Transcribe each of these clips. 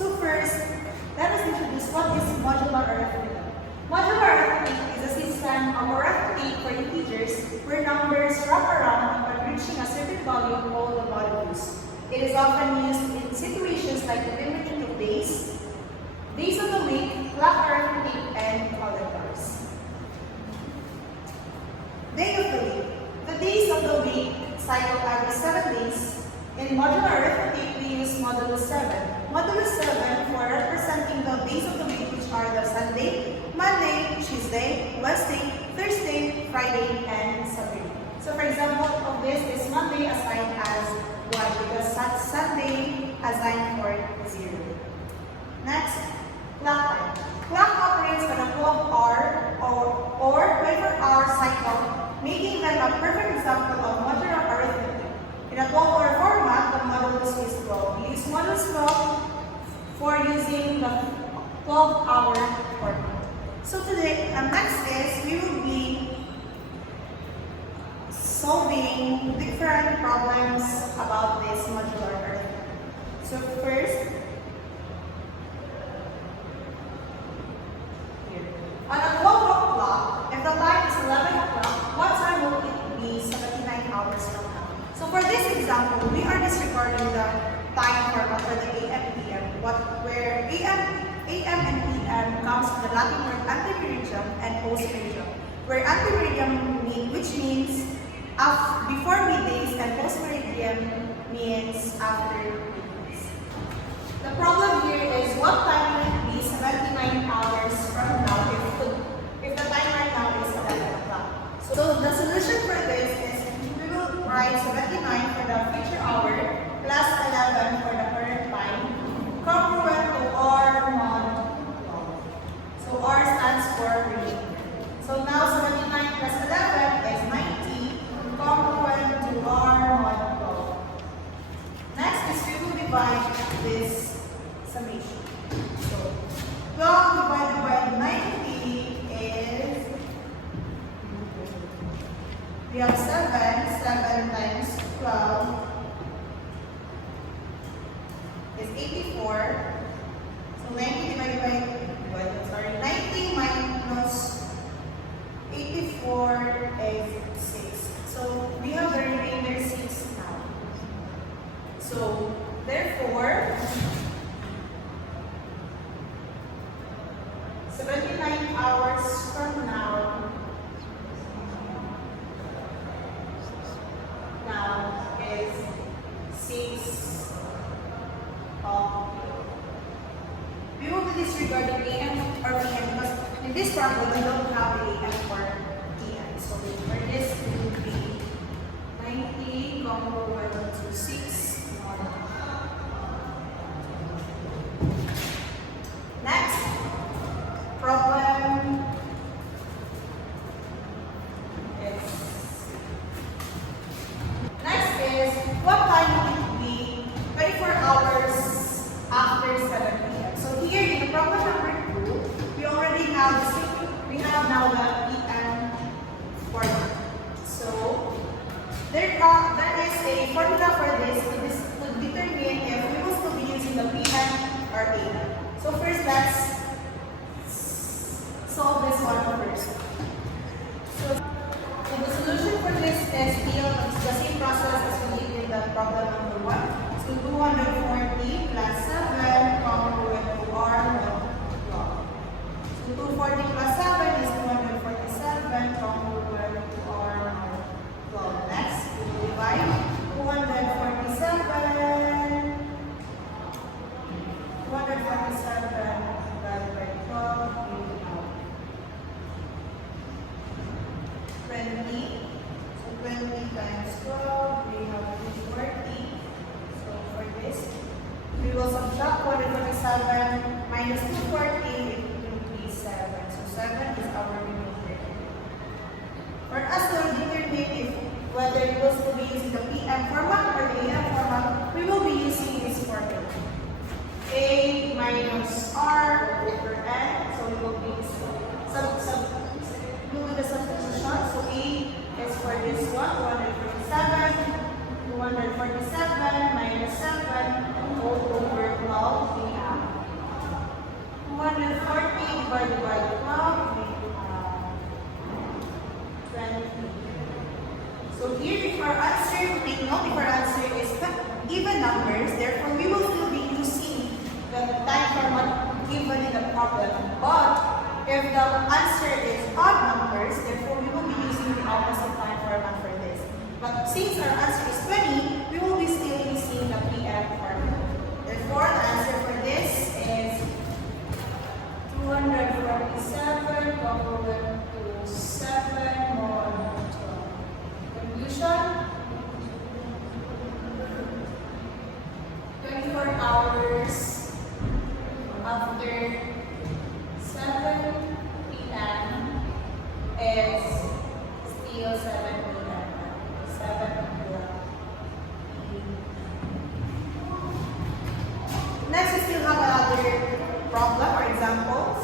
So first, let us introduce what is modular arithmetic. Modular arithmetic is a system of arithmetic for integers where numbers wrap around upon reaching a certain value called the modulus. It is often used in situations like determining the days of the week, clock arithmetic, and calendars. Day of the week. The days of the week cycle every 7 days. In modular arithmetic, we use modulus 7. Modulus 7 for representing the days of the week, which are the Sunday, Monday, Tuesday, Wednesday, Thursday, Friday, and Saturday. So for example of this is Monday assigned as 1 because Sunday assigned for 0. Next, clock time. Clock operates on a 12-hour or 24-hour cycle, making them a perfect example of modular arithmetic. In a 12-hour format, the modulus is 12. We use modulus 12 for using the 12-hour format. So today, next is we will be solving different problems about this modular arithmetic. So first, on a 12-hour clock, if the time is 11 o'clock, what time will it be 79 hours from now? So for this example, we are disregarding the time format for the AM PM, where AM and PM comes from the Latin word antemeridium and postmeridium, where antemeridium which means before middays and postmeridium means after middays. The problem here is what time will it be 79 hours from now if the time right now is 11 o'clock. So the solution for this is we will write 79 for the future hour plus 11 for the current time, congruent to R mod 12. So R stands for reading. So now 79 plus 11 is 90, congruent to R mod 12. Next is we will divide this summation. So 12 divided by 90 is, we have 7 times 12 is 84. So 90 divided by, 90 minus 84 is 6. So we have the remainder 6 now. So therefore, 79 hours from now is 6 of, we will be disregarding AM or PM because in this problem we don't have the AM or PM. So for this it will be 90 congruent to 6 mod. Next problem is what time will it be 24 hours after 7 p.m. So here in the problem number 2, we already have now the PM formula. So there is a formula for this to determine if we will still be using the PM or AM. So first let's solve this one first. So the solution for this is the same process as we did in the problem number 1. So 240 plus 7 congruent to R mod 12. So 240 plus 7 is 247 congruent to R mod 12. Next, we will divide 247 divided by 12. 20. So 20 times 12, we have 240. So for this, we will subtract 147 minus 240, it will be 7. So 7 is our remainder. For us to determine whether we will still be using the PM format or the AM format, we will be using this formula. A minus R over N, so we will be do the substitution. So A is for this one, 247 minus 7 all over 12 we have If the answer is odd numbers, therefore we will be using the opposite time format for this. But since our answer is 20, we will be still using the PM format. Therefore, the answer for this is 247 congruent to 7 mod 12. Conclusion? 24 hours after 7 p.m. is still 7 p.m. 7 o'clock. Next, we still have another problem or examples.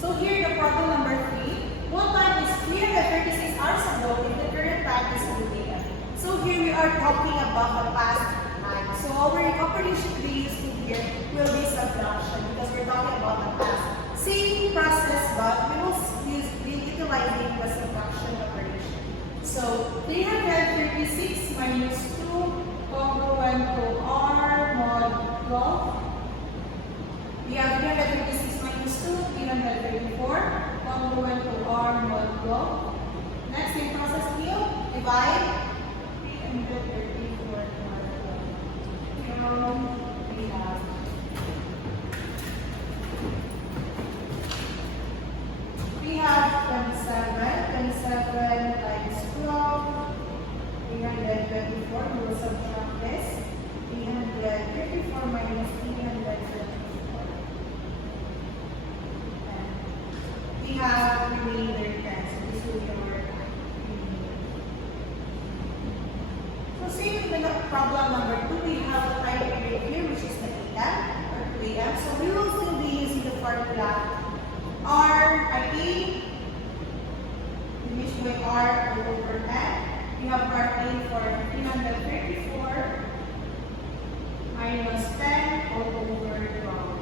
So here, the problem number 3. What time is 336 hours ago if the current time is 2 p.m.? So here we are talking about the past time. So our operation we use here will be subtraction because we're talking about the past. Same process, but we will be utilizing the subtraction operation. So 336 minus 2 congruent to R mod 12. We have 336 minus 2, 334 congruent to R mod 12. Next, same process here, divide 334 mod 12. Now we have we have 27 times 12, 324, we will subtract this, 334 minus 334. We have remainder 10, so this will be our remainder. So same with the problem number 2, we have the time period here, which is the AM or 2 AM. So we will still be using the formula RA, which by R over N. We have RA for 334 minus 10 all over 12.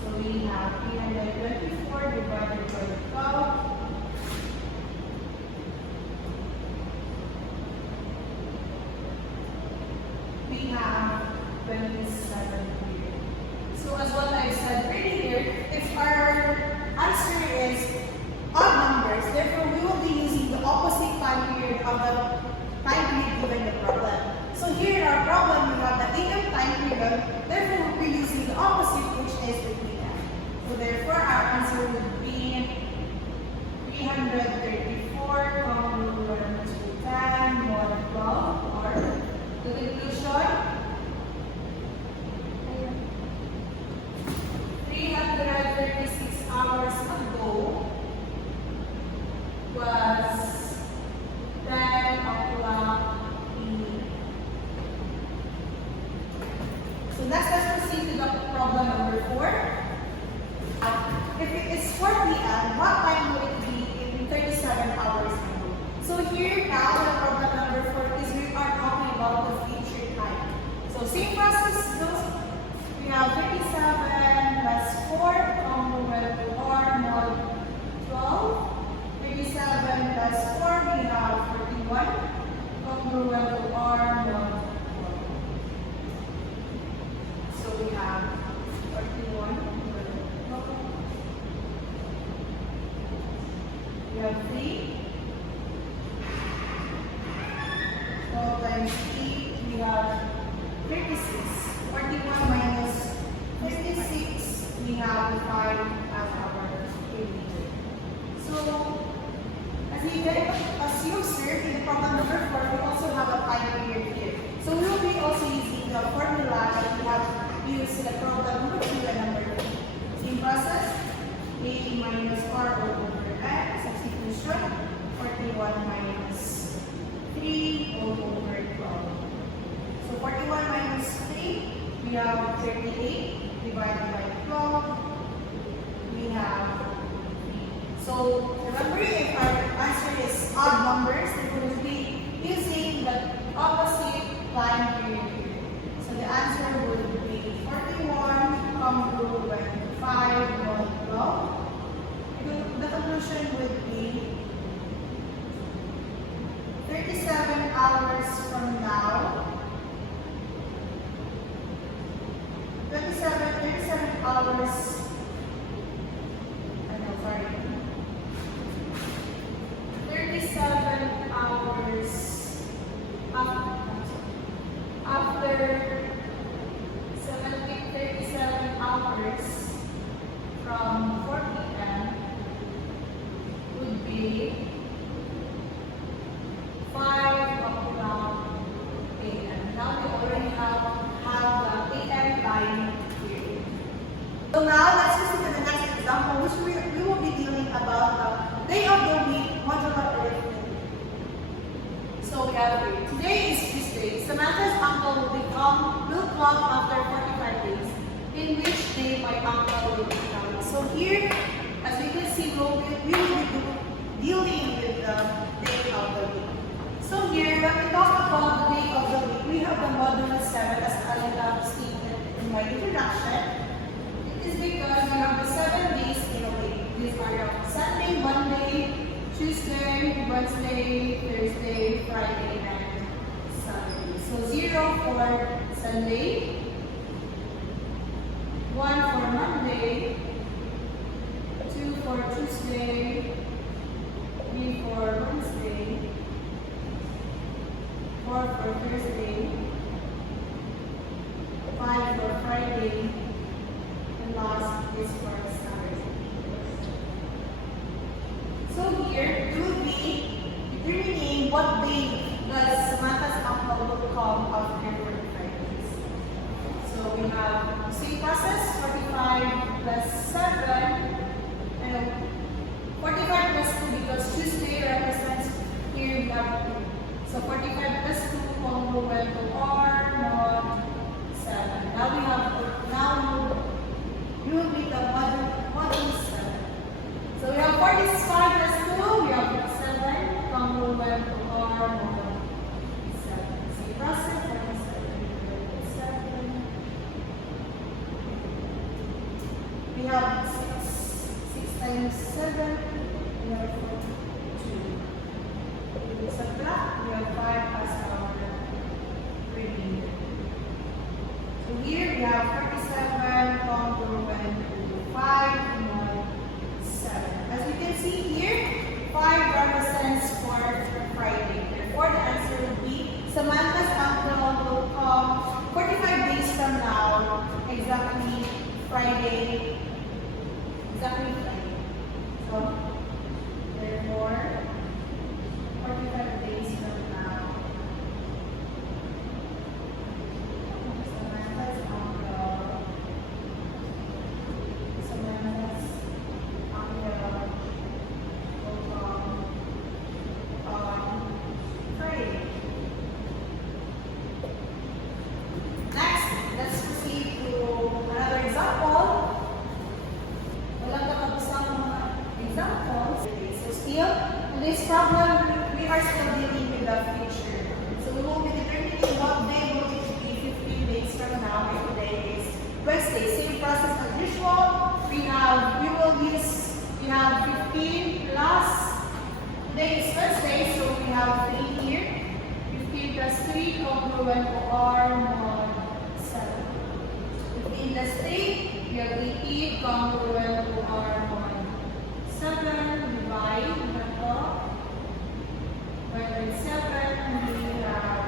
So we have 324 divided by 12. We have 27 here. So as what I said earlier, if our answer is odd numbers, therefore we will be using the opposite time period of the time period given the problem. So here in our problem, we have the AM time period, therefore we'll be using the opposite, which is the PM. So therefore our answer would be 334 congruent to 10 mod 12, or the conclusion, 336 hours ago was 10 o'clock p.m. So next, let's proceed to the problem number 4. If it is 4 p.m., what time will it be in 37 hours ago? So here now, the problem number 4 is we are talking about the future time. So same process goes. We have 37 plus 4 congruent to R mod 12. 37 plus 4, we have 41 congruent to R mod 12. So we have 41 congruent to 12. We have 3. 12 times 3, we have 36. 41 minus 56, we have 5 as our remainder. So, as you observe in the problem number 4, we also have a time period here. So we will be also using the formula that we have used in the problem number 2 and number 3. Same process, A minus R over X, substitution, 41 minus 3 all over 12. So 41 minus 3, we have 38 divided by 12, we have 3. So remember, if our answer is odd numbers, we will be using the opposite time period here. So the answer would be 41 congruent to 5 mod 12. The conclusion would be 37 hours from now. 37 hours So now let's proceed to the next example, which we will be dealing about the day of the week modular arithmetic. So we have here. Today is Tuesday. Samantha's uncle will come after 45 days. In which day my uncle will be coming. So here, as we can see, we will be dealing with the day of the week. So here, when we talk about the day of the week, we have the module 7 as Alina stated in my introduction. It is because we have the 7 days in a week. These are Sunday, Monday, Tuesday, Wednesday, Thursday, Friday, and Saturday. So 0 for Sunday, 1 for Monday, 2 for Tuesday, 3 for Wednesday, 4 for Thursday, 5 for Friday, and last is for Saturday. So here, we will be determining what day does Samantha's uncle will come after 45 days. So we have the same process, 45 plus 7, and 45 plus 2 because Tuesday represents here we have 2. So 45 plus 2 congruent to R mod 7. Now we will be the module 7. So we have 45 plus 2, we have 7 congruent to R mod 7. Same process, 7. We have 6 times 7, we have 42. We subtract, we have 5 as our remainder. So here we have 47 congruent to 5 mod 7. As we can see here, 5 represents for Friday. Therefore, the answer would be Samantha's uncle will come 45 days from now, exactly Friday. So, therefore, 45 days from now, Samantha's uncle will come on Friday. Next, let's proceed to another example. Walang katapusang mga examples. So still, in this problem, we are still dealing with the future. So we will be determining what day will it be 15 days from now, and today is Wednesday. Same process as usual. We have 15 plus, today is Wednesday, so we have 3 here. 15 plus 3 congruent to R mod 7. 15 plus 3, we have 18 congruent to R mod 7. Divide the top. By 7, we have,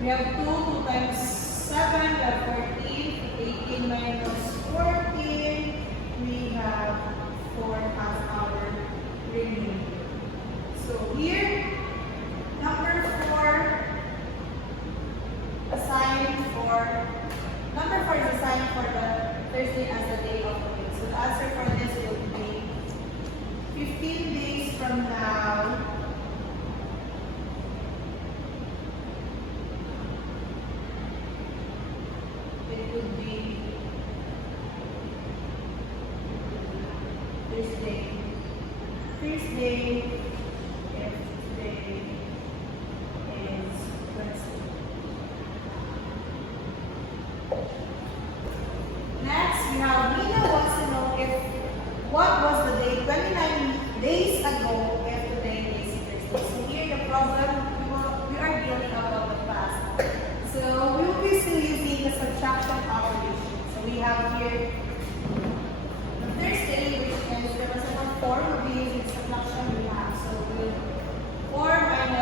we have 2 times 7, we have 14, 18 minus 14, we have 4 as our remainder. So here, number 4 is assigned for the Thursday as the day of the week. So the answer for this will be 15 days from now. It would be Thursday. Thursday, if today is Wednesday. Next, we have Nina wants to know what was the day 29 days ago if today is Thursday. So here the problem, we are dealing about the past. So we will be still using the subtraction operation. So we have here the Thursday, which is the representative form, will be using subtraction we have. So 4 minus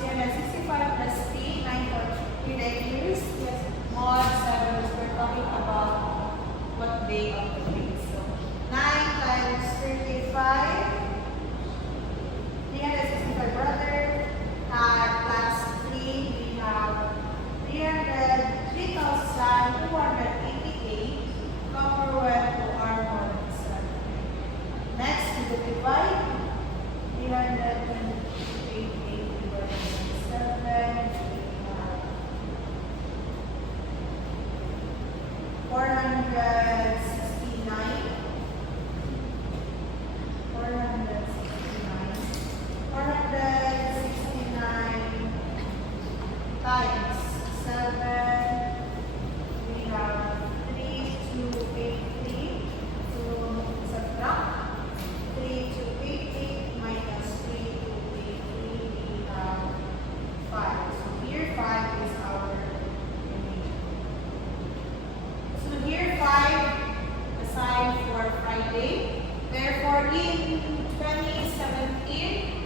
365 plus 3, 9 for 3 years. Yes. Mod 7, we're talking about what day of the week. So 9 times 35, 365 brother, plus 3, we have 3,288, Copperwell to our mod 7. Next, we will divide 328 divided by 7. 469. 469 times 7. We have 3283 to subtract. 3288 minus 3283, we have 5. So here 5 is our remainder. So here 5 assigned for Friday. Therefore, in 2017,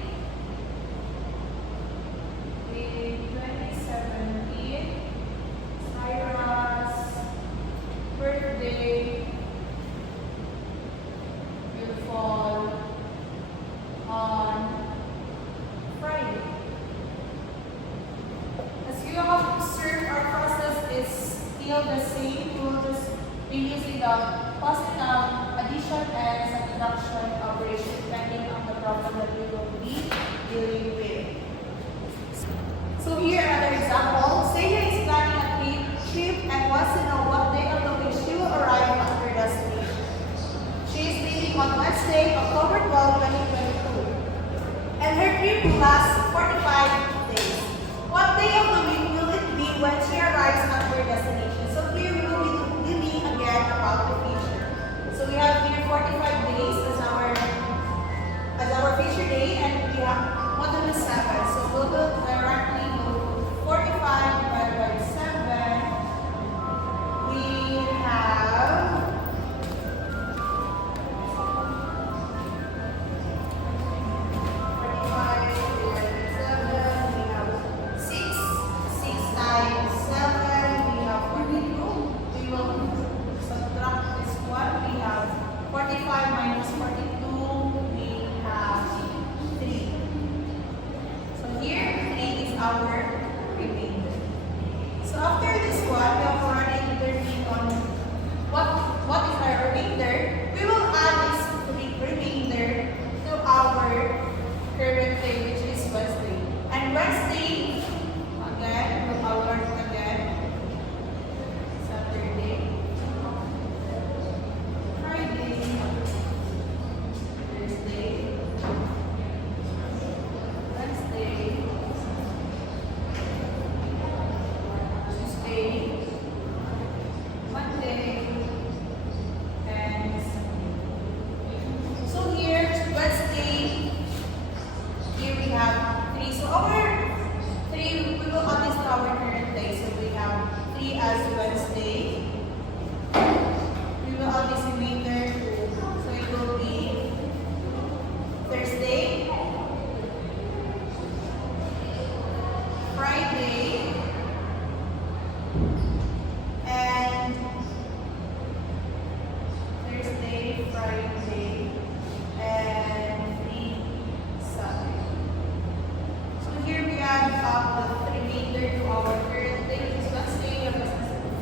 Cyrus' birthday will fall on Friday. As you have observed, our process is still the same. We will just be using the positive addition and subtraction operation depending on the problem that we will be dealing with. So here another example. Celia is planning a trip and wants to know what day of the week she will arrive at her destination. She is leaving on Wednesday, October 12, 2022. And her trip will last 45 days. What day of the week will it be when she arrives at her destination? So here we will be dealing again about the future. So we have here 45 days as our future day, and we have modulus 7. So we will directly go 45 divided by 7. We have 45 divided by 7. We have 6. 6 times 7. We have 42. We will subtract this one. We have 45 minus 42. We have 3. So here 3 is our remainder. So after this one, we have already determined on what is our remainder. We will add this remainder to our current day, which is Wednesday. And Wednesday, again, we will learn it again. Saturday, Friday, Thursday, Wednesday, Tuesday, Monday, and Sunday. So here, Wednesday, here we have 3. So our 3, we will add this to our current day. So we have 3 as Wednesday. We will add this remainder to, so it will be Thursday, Friday, and Thursday, Friday, and Saturday. So here we add up the remainder to our current day, which is Wednesday, we have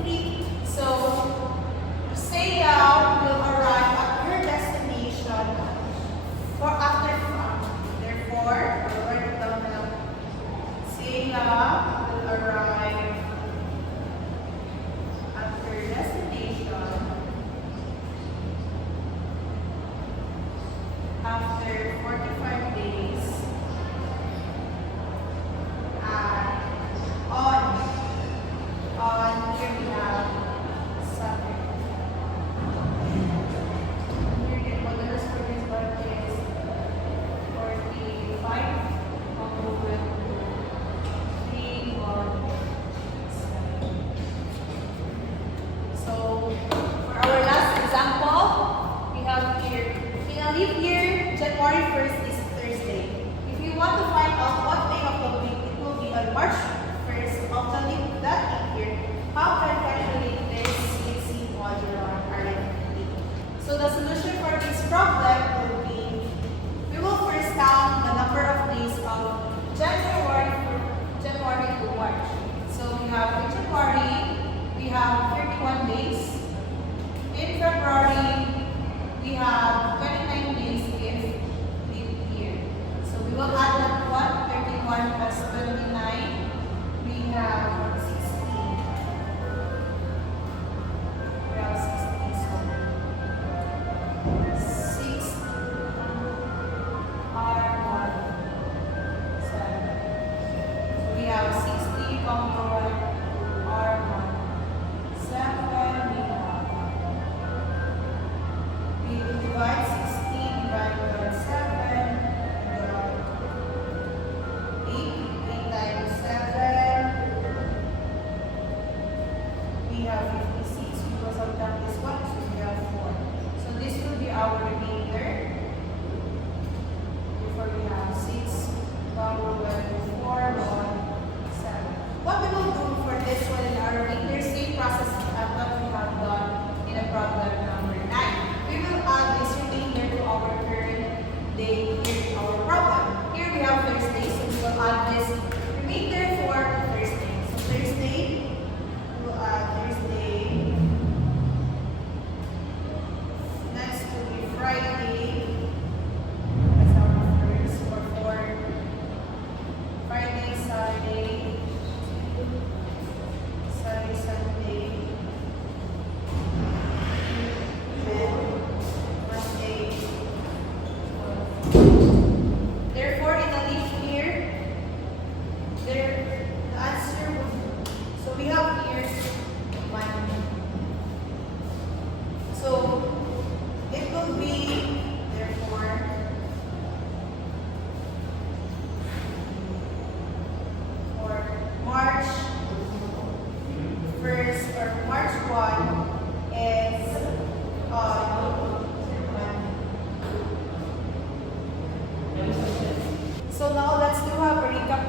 3. So Celia will arrive at her destination for after. Therefore, we'll write it down now. Celia will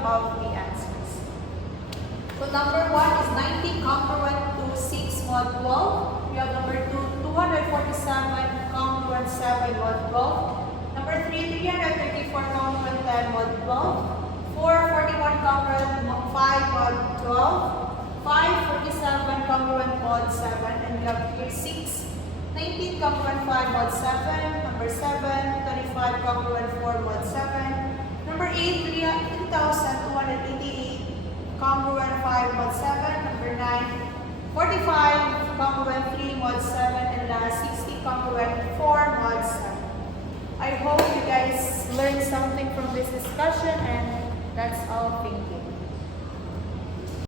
above the answers. So number 1 is 90 congruent to 6 mod 12. We have number 2, 247 congruent 7 mod 12. Number 3, 334 congruent 10 mod 12. 4, 41 congruent 5 mod 12. 5, 47 congruent mod 7. And we have here 6, 19 congruent 5 mod 7. Number 7, 25 congruent 4 mod 7. Number 8, 3,288 congruent 5 mod 7. Number 9, 45 congruent 3 mod 7. And last, 60 congruent 4 mod 7. I hope you guys learned something from this discussion, and that's all. Thank you.